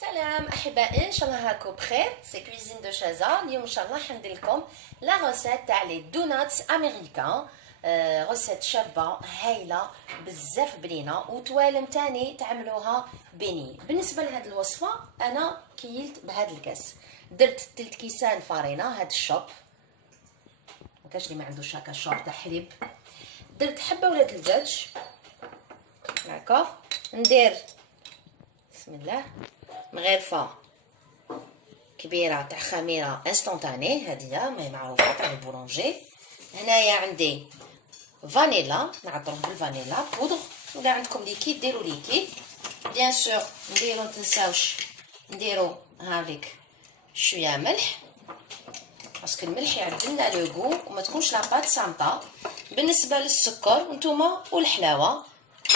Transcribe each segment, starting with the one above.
سلام احبائي، ان شاء الله راكم بخير. سي كويزين دو شازا. اليوم ان شاء الله حندير لكم لا روسيت تاع لي دوناتس امريكان. روسيت شابه هايله بزاف بنينه وتوالم تاني تعملوها بني. بالنسبه لهاد الوصفه انا كيلت بهاد الكاس، درت 3 كيسان فارينه، هاد الشوب مكاش اللي ما عندوش هكا شوب تاع حليب. درت حبه ولا دجاج داكوغ. ندير بسم الله مغرفه كبيره تاع خميره انستونتاني، هذه ما معروفه تاع البولونجي. هنايا عندي فانيلا، نعطرهم بالفانيلا بودغ، ولا عندكم ليكيد ديروا ليكيد. بيان سور نديرو متنساوش نديرو هاذيك شويه ملح، باسكو الملح يعدلنا لو غو وما تكونش لاباط صامطه. بالنسبه للسكر نتوما والحلاوه،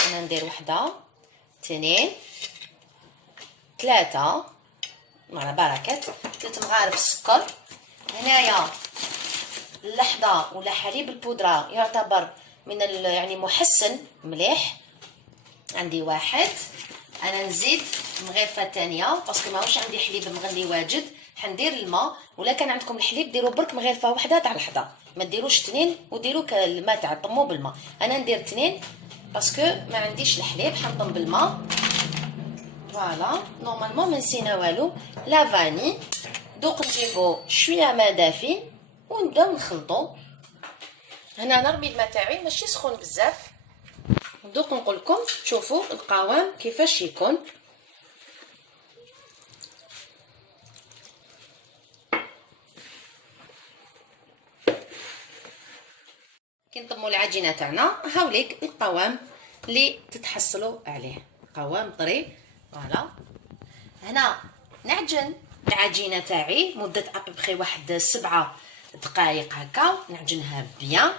انا ندير وحده اثنين ثلاثه مع بركه 3 مغارف السكر. هنايا اللحظه ولا حليب البودره يعتبر من يعني محسن مليح، عندي واحد. انا نزيد مغرفه ثانيه باسكو ماهوش عندي حليب مغلي واجد، حندير الماء، ولا كان عندكم الحليب ديروا برك مغرفه واحده تاع اللحظه، ما ديروش 2 وديروا الماء تاع طمو بالماء. انا ندير 2 باسكو ما عنديش الحليب، حنطم بالماء. فوالا نورمالمون ما نسينا والو. لا فاني دوق نجيبو شويه ماء دافي ونبداو نخلطو. هنا نرمي الماء تاعي ماشي سخون بزاف. دوق نقول لكم شوفوا القوام كيفاش يكون. كي نطمو العجينه تاعنا هاوليك القوام اللي تتحصلوا عليه، قوام طري. فوالا هنا نعجن العجينه تاعي مده ابخي واحد 7 دقائق هكا، نعجنها بيان.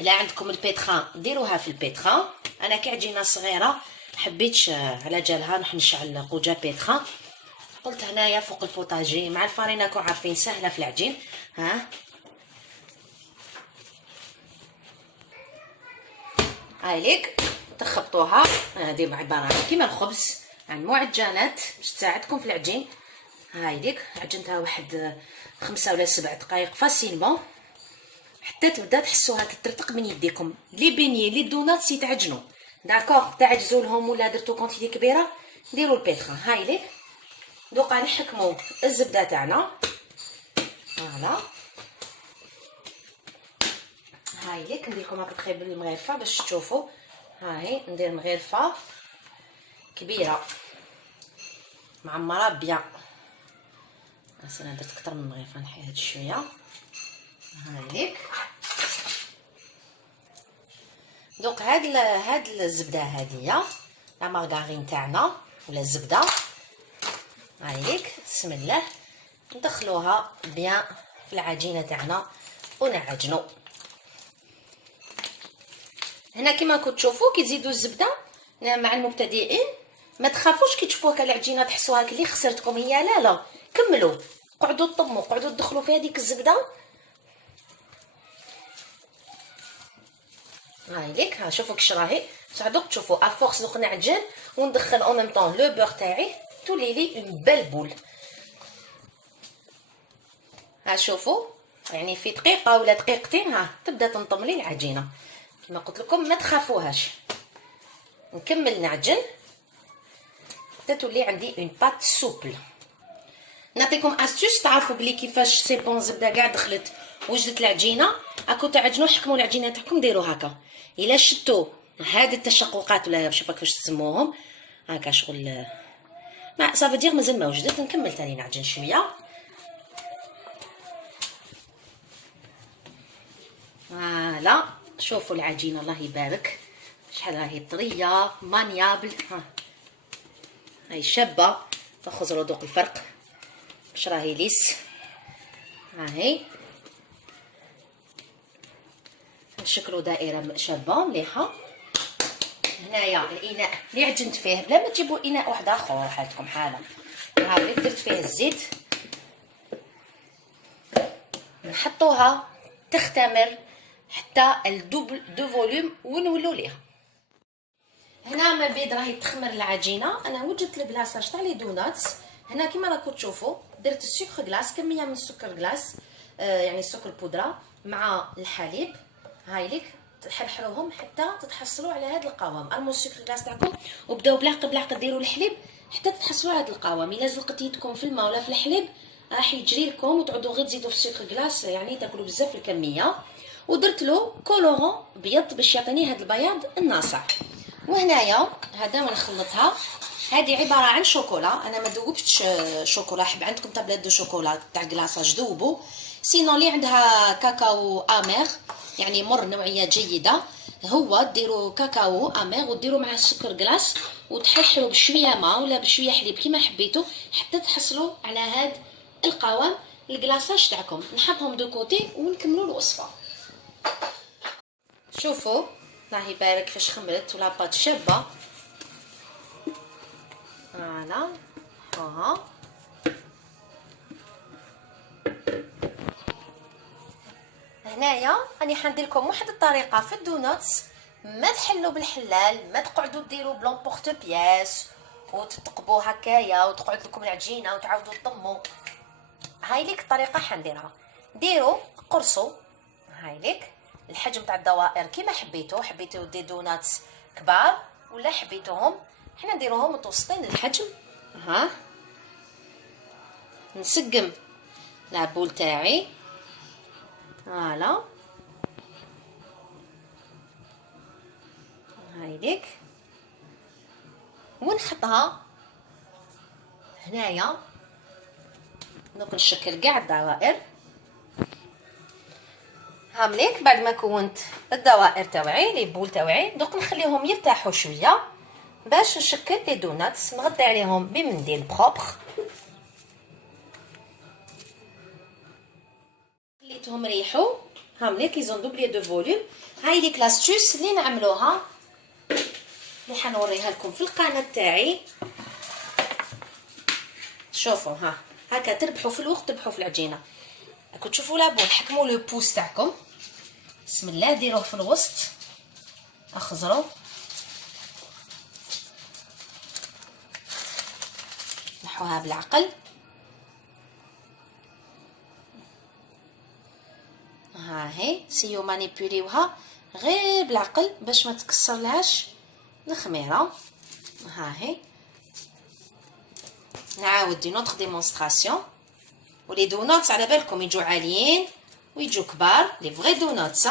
الا عندكم البيتخان ديروها في البيتخان، انا كي عجينه صغيره حبيتش على جالها نروح نشعل قوجه بيتخان، قلت هنايا فوق البوطاجي مع الفارينه راكم عارفين سهله في العجين. ها هايليك تخبطوها، هذه عباره كيما الخبز، يعني معجنات باش تساعدكم في العجين. هايليك عجنتها واحد 5 ولا 7 دقائق فاسيلمون حتى تبدا تحسوها تترتق من يديكم. لي بيني لي دوناتس يتعجنوا داكوغ، تعجزوا لهم ولا درتو كونتيتي كبيره ديروا البيتخا. هايليك دوكا نحكموا الزبده تاعنا. فوالا هايليك ندير لكم ابخي بالمغرفه باش تشوفوا. هاهي ندير مغرفه كبيره معمره بيان. انا درت اكثر من مغرفه، نحي هاد شويه. هايليك دوك هاد الزبده هاديه لا مارغارين تاعنا ولا الزبده. هايليك بسم الله ندخلوها بيان في العجينه تاعنا ونعجنوا. هنا كما راكم تشوفوا كيزيدوا الزبده مع المبتدئين. ما تخافوش كي تشوفوا هكا العجينه تحسوها كلي خسرتكم، هي لا كملوا، قعدوا طموا، قعدوا تدخلوا في هذيك الزبده. هايليك ها شوفوا كيش راهي دوك تشوفوا افورس دوك نعجن وندخل اون ميم طون لو بور تاعي تولي لي اون بيل بول. ها شوفوا يعني في دقيقه ولا دقيقتين ها تبدا تنطم لي العجينه. كما قلت لكم ما تخافوهاش، نكمل نعجن حتى تولي عندي اون بات سوبل. نعطيكم استوس تعرفوا بلي كيفاش سي بون الزبده كاع دخلت وجدت العجينه. راكو تعجنوا حكموا العجينه تاعكم ديروا هكا. الا شتوا هاد التشققات ولا شوفوا كيفاش تسموهم هكا شغل ما صافي دير مازال ما وجدت، نكمل ثاني نعجن شويه. فوالا شوفوا العجينه الله يبارك شحال راهي طريه مانيابل. هاي شابه تخزروا دوق الفرق واش راهي ليس. هاهي نشكلوا دائره شابه مليحه. هنايا الاناء اللي عجنت فيه بلا ما تجيبوا اناء واحد اخر حالتكم حاله. هاهي درت فيه الزيت نحطوها تختمر حتى الدوبل دو فوليوم ونولوا ليها. هنا ما بيد راهي تخمر العجينه. انا وجدت البلاصه تاع لي دوناتس هنا كيما راكم تشوفوا درت السكر غلاس، كميه من السكر غلاس يعني السكر بودره مع الحليب. هاي ليك تحرحروهم حتى تتحصلوا على هذا القوام. ارموا السكر غلاس تاعكم وبداو بلعقه بلعقه ديروا الحليب حتى تحصلوا على هذا القوام. الا زلقت يدكم في الماء ولا في الحليب راح يجري لكم وتعودوا غير تزيدوا في السكر غلاس، يعني تاكلوا بزاف الكميه. ودرت له كولورون بيض باش يعطيني هذا البياض الناصع. وهنايا هذا ونخلطها. هذه عباره عن شوكولا، انا ما ذوبتش شوكولا، حب عندكم طابلات دو شوكولا تاع كلاصاج ذوبوا. سينو اللي عندها كاكاو امير يعني مر نوعيه جيده، هو ديروا كاكاو امير وديروا معاه السكر غلاس وتحرحوا بشويه ماء ولا بشويه حليب كيما حبيتوا حتى تحصلوا على هذا القوام الكلاصاج تاعكم. نحطهم دو كوتي ونكملوا الوصفه. شوفوا الله يبارك كيفاش خمرت ولا بات شابه. فوالا ها هنايا راني حندير لكم واحد الطريقه في الدوناتس، ما تحلوا بالحلال، ما تقعدوا ديروا بلون بورت بياس وتثقبوا هكايا وتقعد لكم العجينه وتعاودوا تطموا. هاي ليك الطريقه حنديرها. ديروا قرصوا هاي ليك الحجم تاع الدوائر كيما حبيتوا دي دوناتس كبار ولا حبيتوهم. حنا نديروهم متوسطين الحجم. ها نسقم لابول تاعي فوالا هاي ليك ونحطها هنايا. دوك نشكل كاع الدوائر هامليك. بعد ما كونت الدوائر تاوعي لي بول تاوعي دوك نخليهم يرتاحوا شويه باش نشكل لي دوناتس. نغطي عليهم بمنديل بروبر، خليتهم ريحوا. هامليك يزون دوبلي دو فوليوم. هاي ليك لاستوس اللي نعملوها اللي حنوريها لكم في القناه تاعي. شوفوا هكا تربحوا في الوقت تربحوا في العجينه. راكم تشوفوا لابول حكموا لو بوس تاعكم بسم الله ديروه في الوسط اخزروا نحوها بالعقل. ها هي سيو مانيبيوليوها غير بالعقل باش ما تكسر لهاش الخميره. ها هي نعاود دي نوتر ديمونستراسيون. ولي دوناتس على بالكم يجوا عاليين ويجوا كبار لي فغي دوناتس.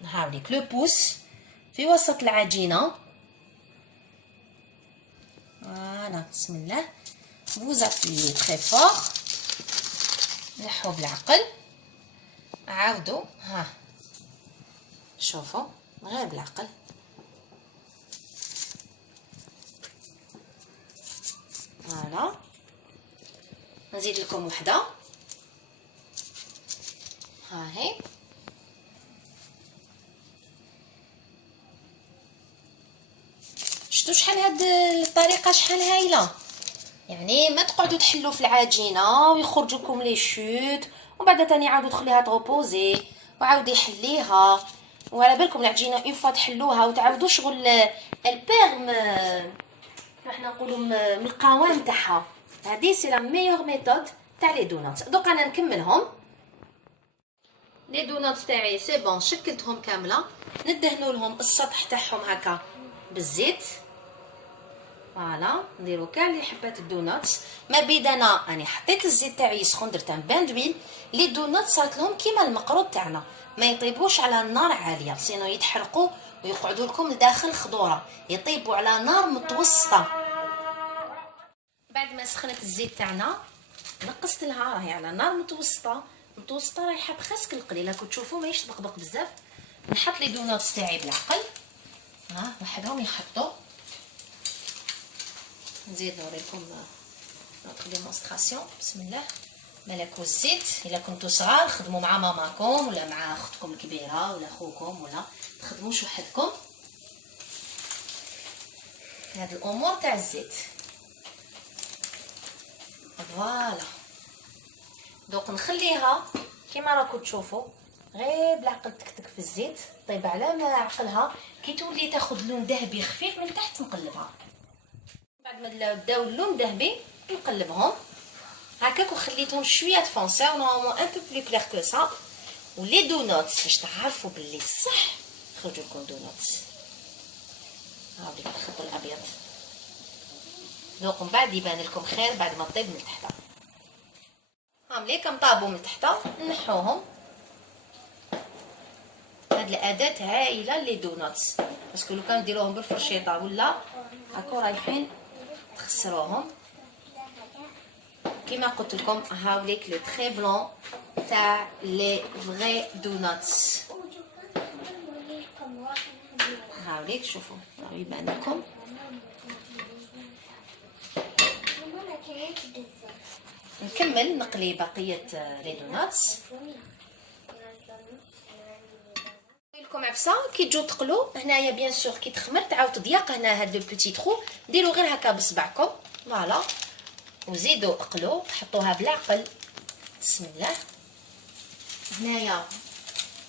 نهاوليك لو بوس في وسط العجينه. فوالا بسم الله vous appuyez très fort. نحو بالعقل عاودوا شوفوا غير بالعقل. فوالا نزيد لكم وحده. ها هي شفتوا شحال هاد الطريقه شحال هايله، يعني ما تقعدوا تحلوا في العجينه ويخرجوا لكم لي شوت وبعد تاني عاودوا تخليها تغوبوزي وعاودي حليها. وعلى بالكم العجينه اون فوا تحلوها وتعاودوا شغل البيرم احنا نقولوا من القوام تاعها. هذه سي لا ميور ميثود تاع لي دونات. دوك انا نكملهم. لي دونات تاعي سي بون شكلتهم كامله. ندهنوا لهم السطح تاعهم هكا بالزيت. فوالا نديرو كاع لي حبات الدوناتس. ما بيد انا راني حطيت الزيت تاعي يسخن درت ان بان دويل. لي دونات صارت لهم كيما المقروط تاعنا ما يطيبوش على النار عاليه سينو يتحرقوا ويقعدوا لكم لداخل خضوره. يطيبوا على نار متوسطه. بعد ما سخنت الزيت تاعنا نقصت لها راهي على نار متوسطه رايحه بخسك القليله. راكم تشوفوا ماهيش تبقبق بزاف. نحط لي دوناتس تاعي بالعقل وحدهم يحطوا. نزيد نوريكم نوتر ديمونستراسيون. بسم الله مالكو الزيت. الا كنتو صغار خدموا مع ماماكم ولا مع اختكم الكبيره ولا خوكم ولا تخدموش وحدكم هاد الامور تاع الزيت. فوالا دوك نخليها كيما راكم تشوفوا غير بالعقل تكتك في الزيت طيب على ما عقلها كي تولي تاخذ لون ذهبي خفيف من تحت نقلبها. بعد ما داو اللون ذهبي نقلبهم هكاك وخليتهم شويه تفونسيو نورمالمون ان بو بلو كلير كو سا. ولي دونوتس باش تعرفوا باللي صح خرجوا لكم دونوتس. ها بديك الخط الابيض دوك من بعد يبان لكم خير بعد ما طيب من تحت. ها ملي كنطابوا من تحت نحوهم. هاد الاداه هايله لي دوناتس باسكو لو كان ديروهم بالفرشيطه ولا هاكو رايحين تخسروهم. كيما قلت لكم هاوليك لو تري بلون تاع لي فغي دوناتس. هاوليك شوفوا راهو يبان لكم. نكمل نقلي بقيه لي دوناتس. لكم عفسه كي تجو تقلو هنايا بيان سور كي تخمر تعاود تضيق هنا هاد لو بوتي ترو ديروا غير هكا بصبعكم فوالا وزيدوا اقلو حطوها بالعقل. بسم الله. هنايا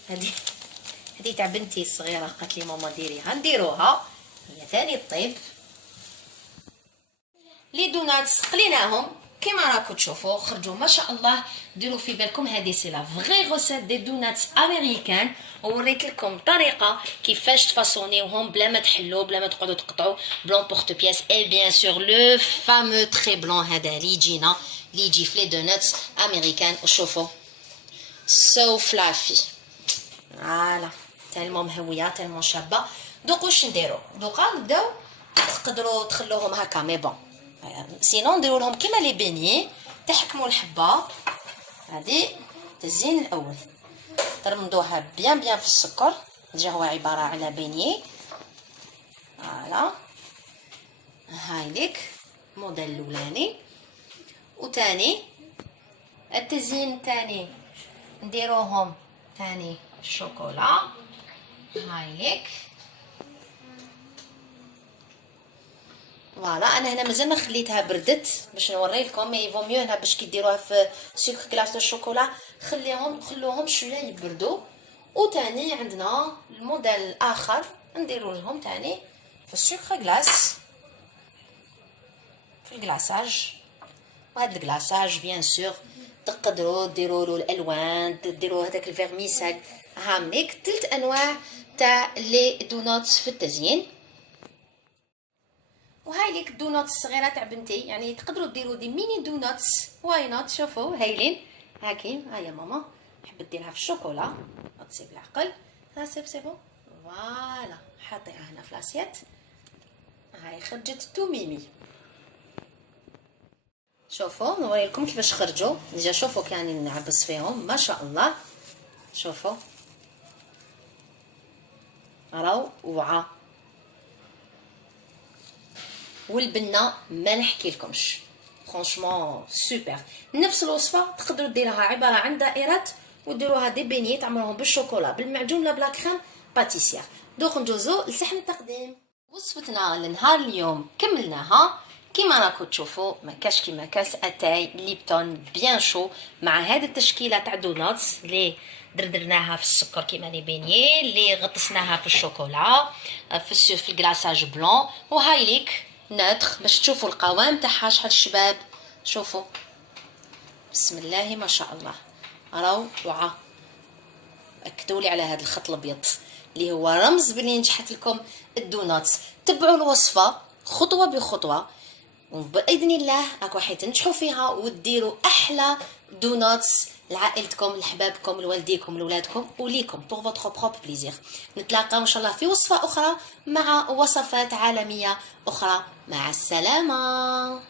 هادي تاع بنتي الصغيره قالت لي ماما ديريها نديروها هي ثاني طيب. لي دوناتس قليناهم كيما راكم تشوفوا خرجوا ما شاء الله. ديروا في بالكم هذه سي لا فغي غوسيت دي دوناتس امريكان. ووريت لكم طريقه كيفاش تفاصونيوهم بلا ما تحلوا بلا ما تقعدوا تقطعوا بلون بورت بياس. اي بيان سور لو فامو تري بلون هذا اللي يجينا اللي يجي في لي دوناتس امريكان. وشوفوا سو فلافي فوالا تالمون مهويه تالمون شابه. دوك واش نديرو دوكا نبداو. تقدروا تخلوهم هكا مي بون سينون نديرو لهم كيما لي بيني. تحكموا الحبه هذه التزيين الاول ترمدوها بيان في السكر. ديجا هو عباره على بيني فوالا. هاي ليك الموديل الاولاني. وثاني التزيين الثاني نديروهم ثاني الشوكولا. هاي ليك فوالا. انا هنا مازال ما خليتها بردت باش نوري لكم. مي فو ميو هنا باش كي ديروها في سكر كلاص الشوكولا خلوهم شويه يبردوا. وثاني عندنا الموديل الاخر نديروا لهم ثاني في السكر كلاص في الكلاصاج. وهذا الكلاصاج بيان سور تقدروا ديروا له الالوان ديروا هذاك الفيرميسال. هامليك 3 انواع تاع لي دوناتس في التزيين. وهاي ليك الدونات الصغيره تاع بنتي يعني تقدروا ديروا دي ميني دوناتس واي نوت. شوفوا هايلين هاكي. هيا ماما حبت ديرها في الشوكولا تصيب العقل. ها سي بون فوالا حاطيها هنا في لاسيت. هاي خرجت تو ميمي. شوفوا نوري لكم كيفاش خرجوا. ديجا شوفوا كاني نعبس فيهم ما شاء الله. شوفوا راهو وعا. والبنه ما نحكي لكمش فرانشمون سوبر. نفس الوصفه تقدروا ديروها عباره عن دائرات وديروها دي بيني تعملوهم بالشوكولا بالمعجون ولا بلا كريم باتيسير. دوك ندوزو لصحن التقديم. وصفتنا لنهار اليوم كملناها كيما راكم تشوفوا. ما كاش كيما كاس اتاي ليبتون بيان شو مع هذه التشكيله تاع دوناتس اللي دردرناها في السكر كيما لي بيني اللي غطسناها في الشوكولا في الكلاصاج بلون. وهاي ليك ناتر باش تشوفوا القوام تاعها شحال شباب. شوفوا بسم الله ما شاء الله راهو وعا. اكدوا لي على هذا الخط الابيض اللي هو رمز بلي نجحت لكم الدوناتس. تبعوا الوصفه خطوه بخطوه وباذن الله راكم راح تنجحوا فيها وديروا احلى دوناتس لعائلتكم لحبابكم لوالديكم لولادكم وليكم بور فوتر بروب بليزير. نتلاقاو ان شاء الله في وصفه اخرى مع وصفات عالميه اخرى. مع السلامه.